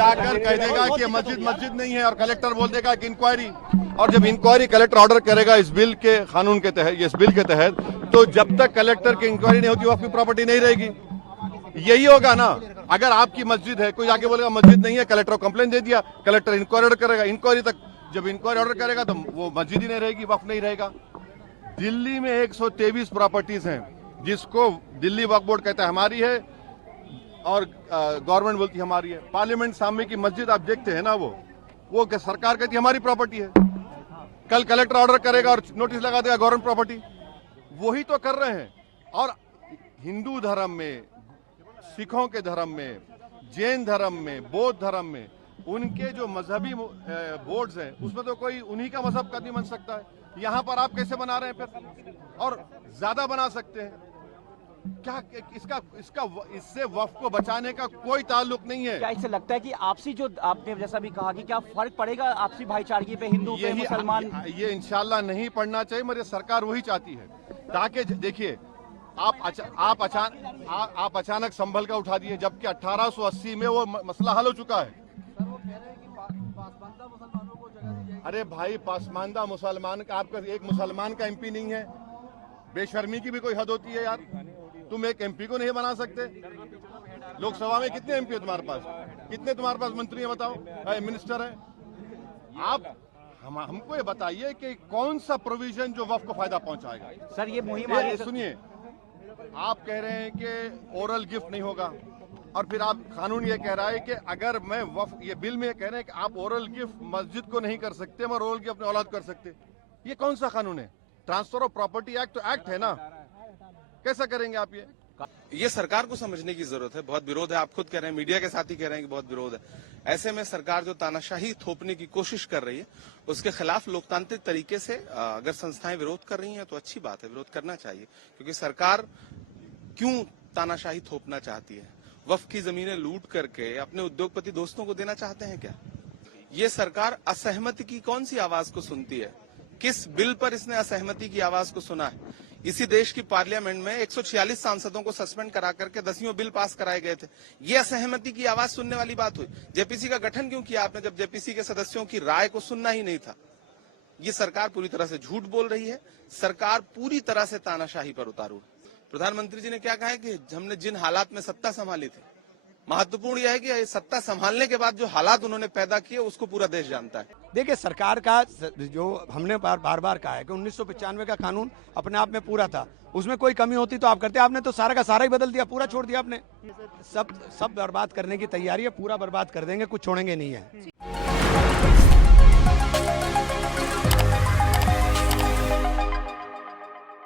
जाकर कह देगा कि मस्जिद नहीं है और कलेक्टर बोल देगा कि इंक्वायरी, और जब इंक्वायरी कलेक्टर ऑर्डर करेगा इस बिल के कानून के तहत, इस बिल के तहत, तो जब तक कलेक्टर की इंक्वायरी नहीं होती वक्फ की प्रॉपर्टी नहीं रहेगी। यही होगा ना। अगर आपकी मस्जिद है, कोई आके बोलेगा मस्जिद नहीं है, कलेक्टर को कंप्लेन दे दिया, कलेक्टर इंक्वायरी ऑर्डर करेगा, इंक्वायरी तक जब इंक्वायरी ऑर्डर करेगा तो वो मस्जिद ही नहीं रहेगी, वक्फ नहीं रहेगा। दिल्ली में 123 प्रॉपर्टीज हैं जिसको दिल्ली वक्फ बोर्ड कहता है हमारी है और गवर्नमेंट बोलती है हमारी है। पार्लियामेंट सामने की मस्जिद आप देखते हैं ना, वो सरकार कहती है हमारी प्रॉपर्टी है, कल कलेक्टर ऑर्डर करेगा और नोटिस लगा देगा गवर्नमेंट प्रॉपर्टी। वही तो कर रहे हैं। और हिंदू धर्म में, सिखों के धर्म में, जैन धर्म में, बौद्ध धर्म में उनके जो मजहबी बोर्ड्स हैं उसमें तो कोई उन्हीं का मजहब का नहीं बन सकता है। यहाँ पर आप कैसे बना रहे हैं फिर, और ज्यादा बना सकते हैं क्या? इससे वक्फ को बचाने का कोई ताल्लुक नहीं है। क्या इससे लगता है कि आपसी, जो आपने जैसा भी कहा, कि क्या फर्क पड़ेगा आपसी भाईचारगी पे, हिंदू पे, मुसलमान? ये इंशाल्लाह नहीं पड़ना चाहिए। मेरी सरकार वही चाहती है, ताकि देखिए आप अचानक संभल का उठा दिए, जबकि 1880 में वो मसला हल हो चुका है। अरे भाई, पासमानदा मुसलमान का, आपका एक मुसलमान का एमपी नहीं है? बेशर्मी की भी कोई हद होती है यार। तुम एक एमपी को नहीं बना सकते? लोकसभा में कितने एमपी है तुम्हारे पास? कितने तुम्हारे पास मंत्री हैं बताओ, मिनिस्टर है? आप हमको ये बताइए कि कौन सा प्रोविजन जो वक्फ को फायदा पहुंचाएगा। सर ये मुहिम, सुनिए, आप कह रहे हैं कि ओरल गिफ्ट नहीं होगा, और फिर आप कानून ये कह रहा है कि अगर मैं वक्फ, ये बिल में कह रहे हैं कि आप ओरल गिफ्ट मस्जिद को नहीं कर सकते मगर ओरल गिफ्ट अपने औलाद कर सकते। ये कौन सा कानून है? ट्रांसफर ऑफ प्रॉपर्टी एक्ट तो एक्ट है ना, कैसा करेंगे आप? ये सरकार को समझने की जरूरत है। बहुत विरोध है, आप खुद कह रहे हैं, मीडिया के साथ ही कह रहे हैं कि बहुत विरोध है। ऐसे में सरकार जो तानाशाही थोपने की कोशिश कर रही है उसके खिलाफ लोकतांत्रिक तरीके से अगर संस्थाएं विरोध कर रही हैं तो अच्छी बात है, विरोध करना चाहिए। क्योंकि सरकार क्यों तानाशाही थोपना चाहती है? वक्फ की जमीनें लूट करके अपने उद्योगपति दोस्तों को देना चाहते हैं क्या? ये सरकार असहमति की कौन सी आवाज को सुनती है? किस बिल पर इसने असहमति की आवाज को सुना है? इसी देश की पार्लियामेंट में 146 सांसदों को सस्पेंड करा करके 10 बिल पास कराए गए थे। ये असहमति की आवाज सुनने वाली बात हुई। जेपीसी का गठन क्यों किया आपने, जब जेपीसी के सदस्यों की राय को सुनना ही नहीं था? ये सरकार पूरी तरह से झूठ बोल रही है। सरकार पूरी तरह से तानाशाही पर उतारू है। प्रधानमंत्री जी ने क्या कहा है कि हमने जिन हालात में सत्ता संभाली थी, महत्वपूर्ण यह है कि सत्ता संभालने के बाद जो हालात उन्होंने पैदा किए उसको पूरा देश जानता है। देखिए, सरकार का जो हमने बार बार कहा है कि 1995 का कानून अपने आप में पूरा था, उसमें कोई कमी होती तो आप करते। आपने तो सारा का सारा ही बदल दिया, पूरा छोड़ दिया आपने। सब बर्बाद करने की तैयारी है, पूरा बर्बाद कर देंगे, कुछ छोड़ेंगे नहीं है।